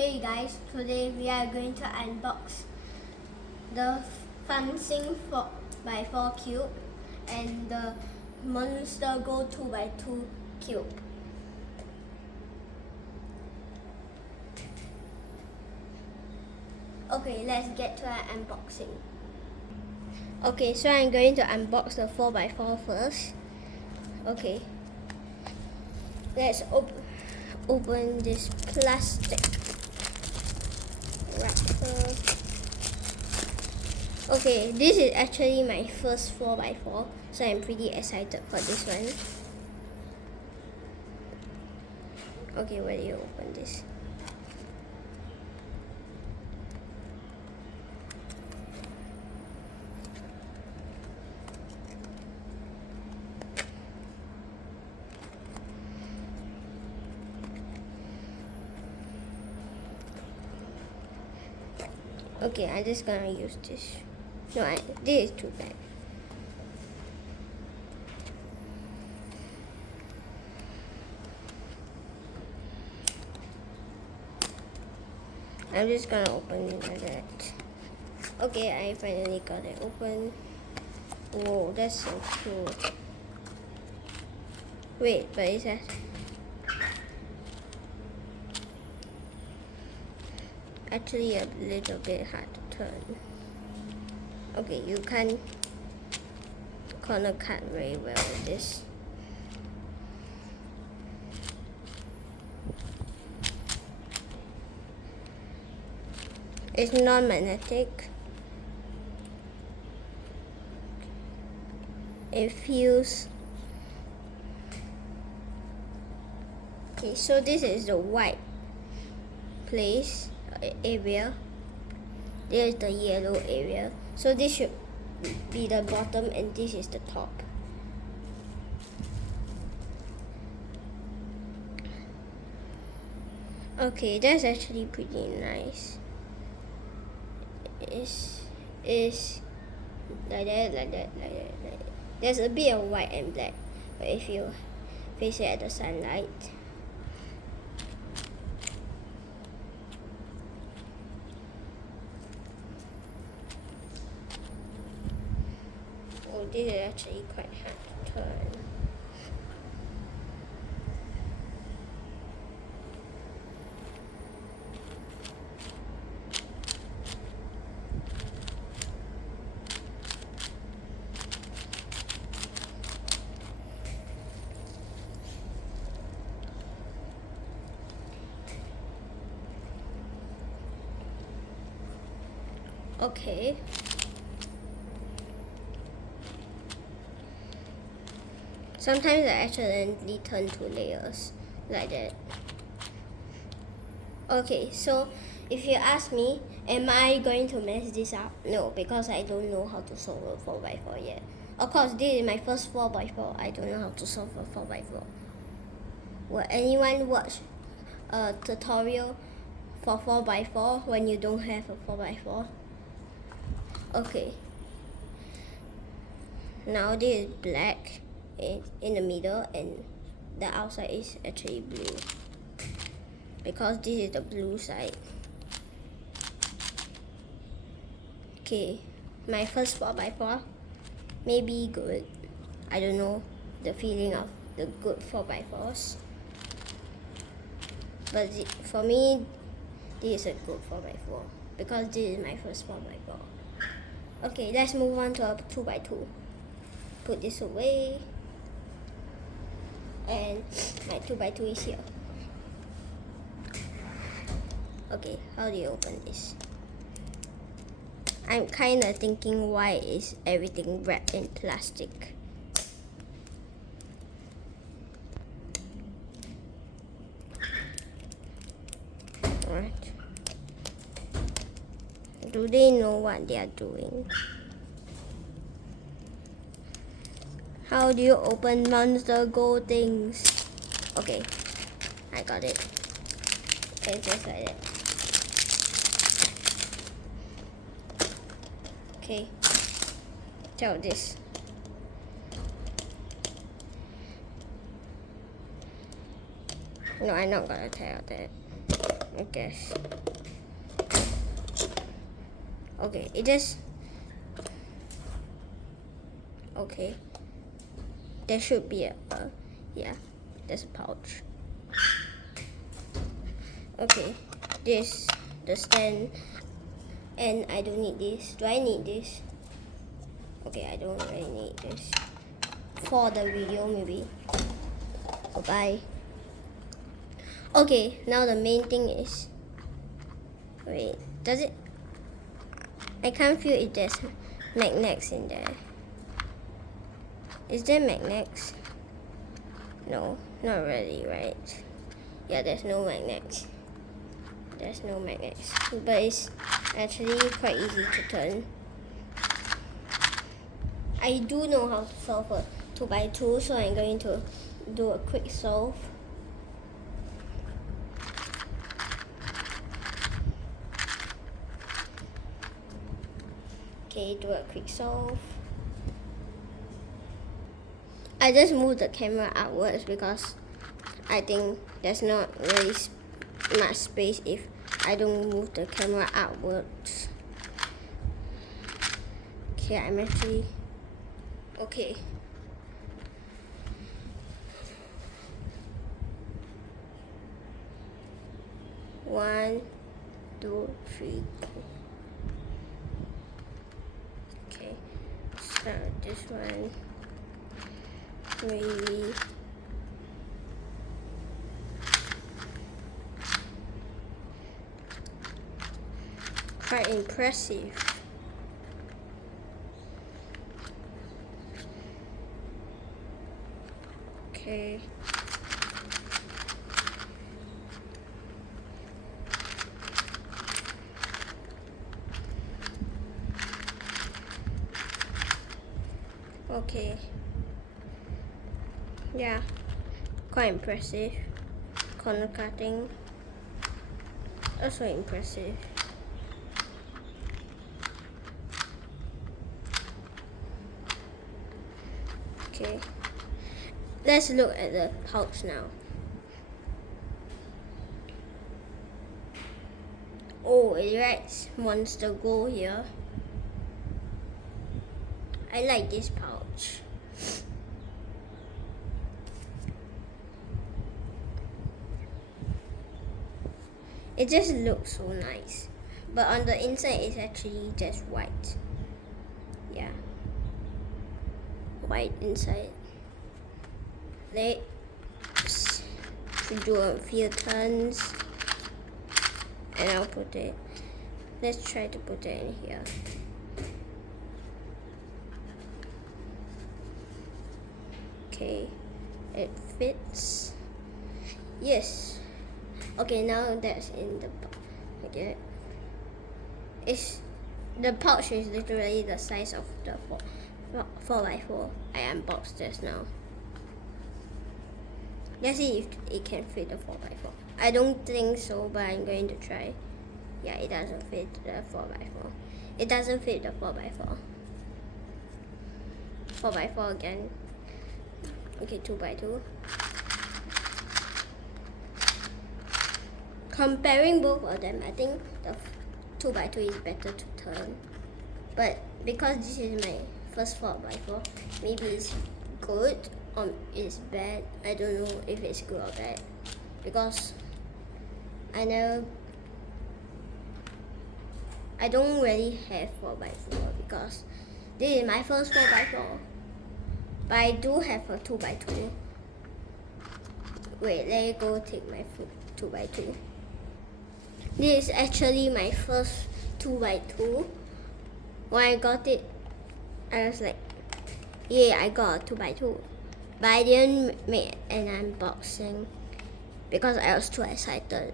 Hey guys, today we are going to unbox the Fencing 4x4 cube and the Monster Go 2x2 cube. Okay, let's get to our unboxing. Okay, so I'm going to unbox the 4x4 first. Okay, let's open this plastic wrapper. Okay, this is actually my first 4x4, so I'm pretty excited for this one. Okay, where do you open this? Okay, I'm just gonna use this. No, this is too bad. I'm just gonna open it like that. Okay, I finally got it open. Whoa, that's so cool. Wait, but it says actually a little bit hard to turn. Okay, you can corner cut very well with this. It's non-magnetic. It feels. Okay, so this is the white place area. There's the yellow area. So this should be the bottom and this is the top. Okay, that's actually pretty nice. It's like that. There's a bit of white and black, but if you face it at the sunlight, oh, this is actually quite hard to turn. Okay. Sometimes I accidentally turn two layers like that. Okay, so if you ask me, am I going to mess this up? No, because I don't know how to solve a 4x4 yet. Of course, this is my first 4x4. I don't know how to solve a 4x4. Will anyone watch a tutorial for 4x4 when you don't have a 4x4? Okay. Now this is black in the middle and the outside is actually blue because this is the blue side. Okay, my first 4x4 may be good. I don't know the feeling of the good 4x4s, but for me this is a good 4x4 because this is my first 4x4. Okay, let's move on to a 2x2. Put this away. And my 2x2 is here. Okay, how do you open this? I'm kind of thinking why is everything wrapped in plastic? Alright. Do they know what they are doing? How do you open Monster Go things? Okay, I got it. It's just like that. Okay, tell this. No, I'm not gonna tell that. I guess. Okay, it just... Okay. There should be a... yeah, there's a pouch. Okay, this, the stand, and I don't need this. Do I need this? Okay, I don't really need this. For the video, maybe. Bye. Okay, now the main thing is... Wait, does it... I can't feel if there's magnets in there. Is there magnets? No, not really, right? Yeah, there's no magnets. There's no magnets. But it's actually quite easy to turn. I do know how to solve a 2x2, so I'm going to do a quick solve. Okay, do a quick solve. I just moved the camera outwards because I think there's not really much space if I don't move the camera outwards. Okay, I'm actually... Okay. One, two, three, go. Okay, start this one. 3. Quite impressive. Okay. Okay. Yeah, quite impressive. Corner cutting, also impressive. Okay, let's look at the pouch now. Oh, it writes Monster Go here. I like this pouch. It just looks so nice. But on the inside, it's actually just white. Yeah. White inside. Let's do a few turns. And I'll put it. Let's try to put it in here. Okay. It fits. Yes. Okay, now that's in the okay. The pouch is literally the size of the 4x4 I unboxed just now. Let's see if it can fit the 4x4. I don't think so, but I'm going to try. Yeah, it doesn't fit the 4x4. It doesn't fit the 4x4. 4x4 again. Okay, 2x2. Comparing both of them, I think the 2x2 is better to turn. But because this is my first 4x4, maybe it's good or it's bad. I don't know if it's good or bad. Because I don't really have 4x4 because this is my first 4x4. But I do have a 2x2. Wait, let me go take my 2x2. This is actually my first 2x2. When I got it, I was like, yeah, I got a 2x2. But I didn't make an unboxing because I was too excited.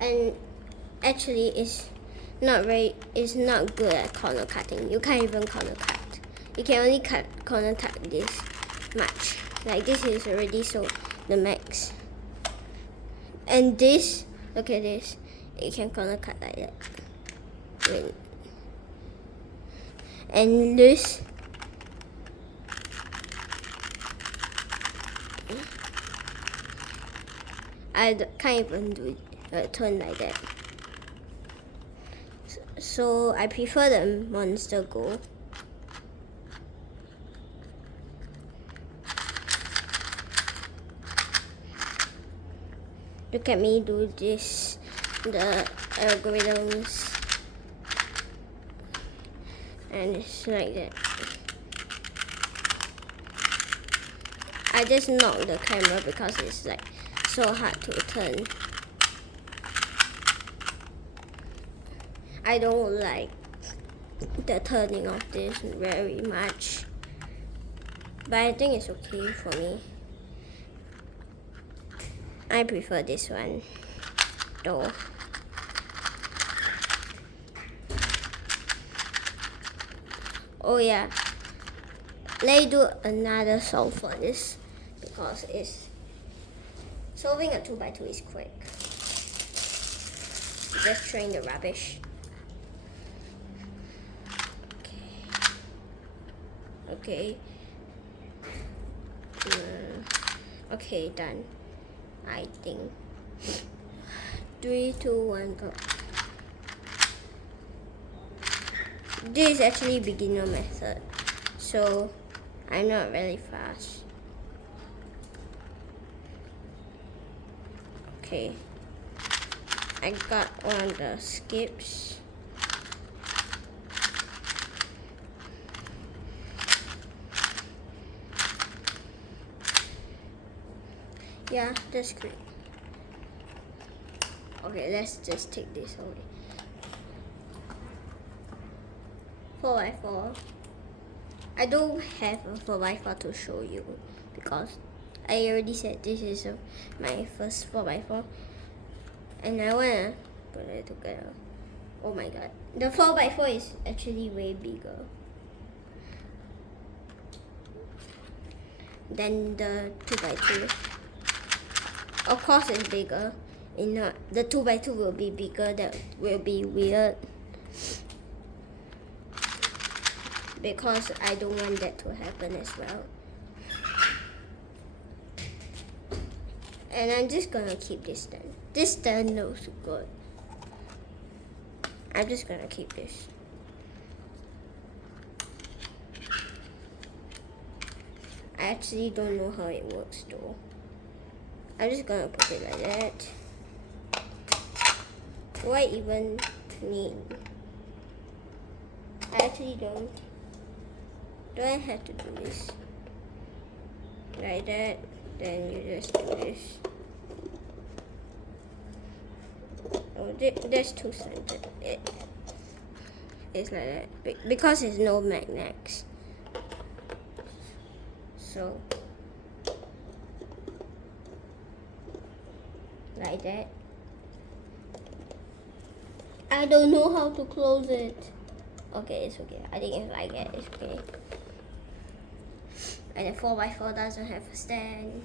And actually, it's not good at corner cutting. You can't even corner cut. You can only corner cut this much. Like this is already so the max. And this, look at this. You can corner cut like that. Wait. And this, can't even do turn like that. So I prefer the monster go. Look at me do this, the algorithms, and it's like that. I just knocked the camera because it's like so hard to turn. I don't like the turning of this very much, but I think it's okay for me. I prefer this one though. Oh yeah, let's do another solve for this because it's solving a 2x2 is quick. Just throwing the rubbish. Okay. Okay, done. I think 3, 2, 1, go. This is actually beginner method, so I'm not really fast. Okay, I got one of the skips. Yeah, that's great. Okay, let's just take this away. 4x4. I don't have a 4x4 to show you because I already said this is my first 4x4, and I wanna put it together. Oh my god, the 4x4 is actually way bigger than the 2x2. Of course it's bigger. The 2x2 will be bigger. That will be weird because I don't want that to happen as well. And I'm just gonna keep this stand. This stand looks good. I'm just gonna keep this. I actually don't know how it works though. I'm just gonna put it like that. What even mean? I actually don't. Do I have to do this? Like that, then you just do this. Oh, that's too centered. It's like that. Because it's no magnets. So, like that. I don't know how to close it. Okay, it's okay. I think it's like that. It's okay. And the 4x4 doesn't have a stand.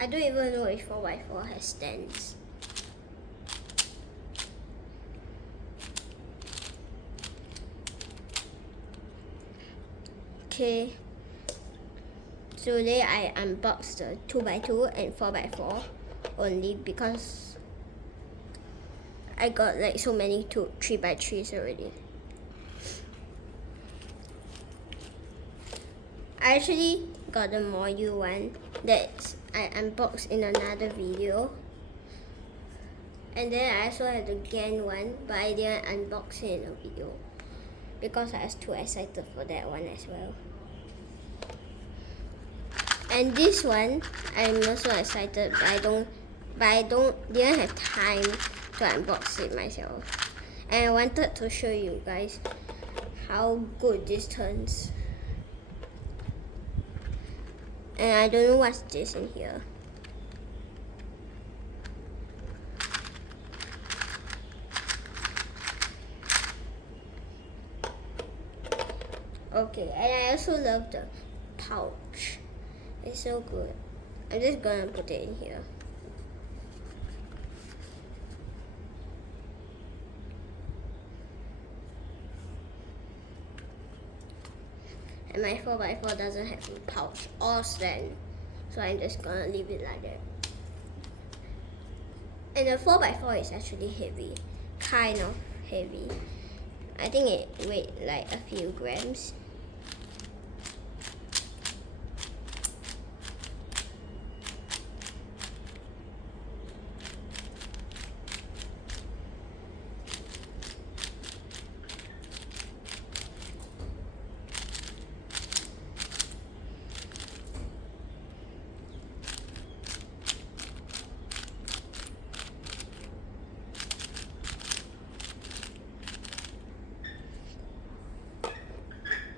I don't even know if 4x4 has stands. Okay. So today I unboxed the 2x2 and 4x4 only because I got like so many 3x3s already. I actually got the module one that I unboxed in another video. And then I also had the GAN one, but I didn't unbox it in a video because I was too excited for that one as well. And this one, I'm also excited, but I didn't have time to unbox it myself. And I wanted to show you guys how good this turns. And I don't know what's this in here. Okay, and I also love the pouch. It's so good. I'm just gonna put it in here. And my 4x4 doesn't have a pouch or stand, so I'm just gonna leave it like that. And the 4x4 is actually heavy, kind of heavy. I think it weighs like a few grams.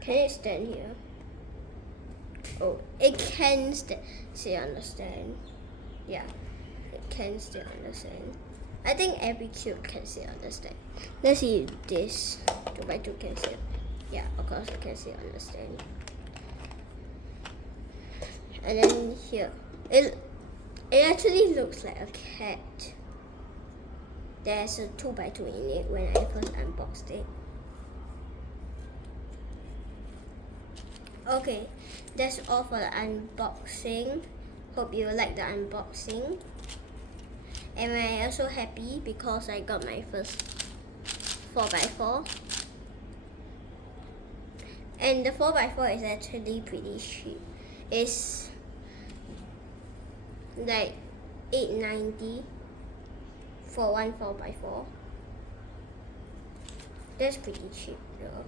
Can it stand here? Oh, it can stay on the stand. Yeah, it can stay on the stand. I think every cube can stay on the stand. Let's see if this 2x2 can stay. Yeah, of course it can stay on the stand. And then here, it actually looks like a cat. There's a 2x2 in it when I first unboxed it. Okay, that's all for the unboxing. Hope you like the unboxing. And I'm also happy because I got my first 4x4. And the 4x4 is actually pretty cheap. It's like $8.90 for one 4x4. That's pretty cheap though.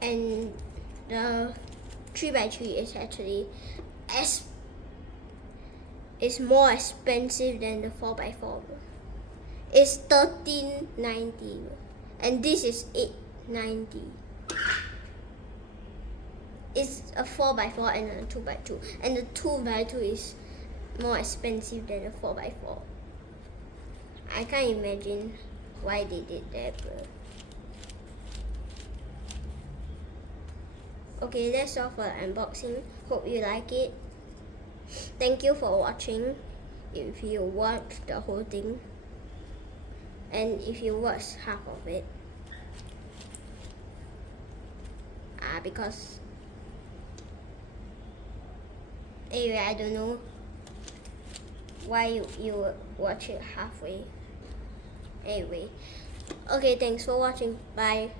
And the 3x3 is actually is more expensive than the 4x4. It's $13.90 and this is $8.90. It's a 4x4 and a 2x2, and the 2x2 is more expensive than the 4x4. I can't imagine why they did that, but okay, that's all for the unboxing. Hope you like it. Thank you for watching. If you watched the whole thing, and if you watched half of it, because anyway, I don't know why you watch it halfway. Anyway, okay, thanks for watching. Bye.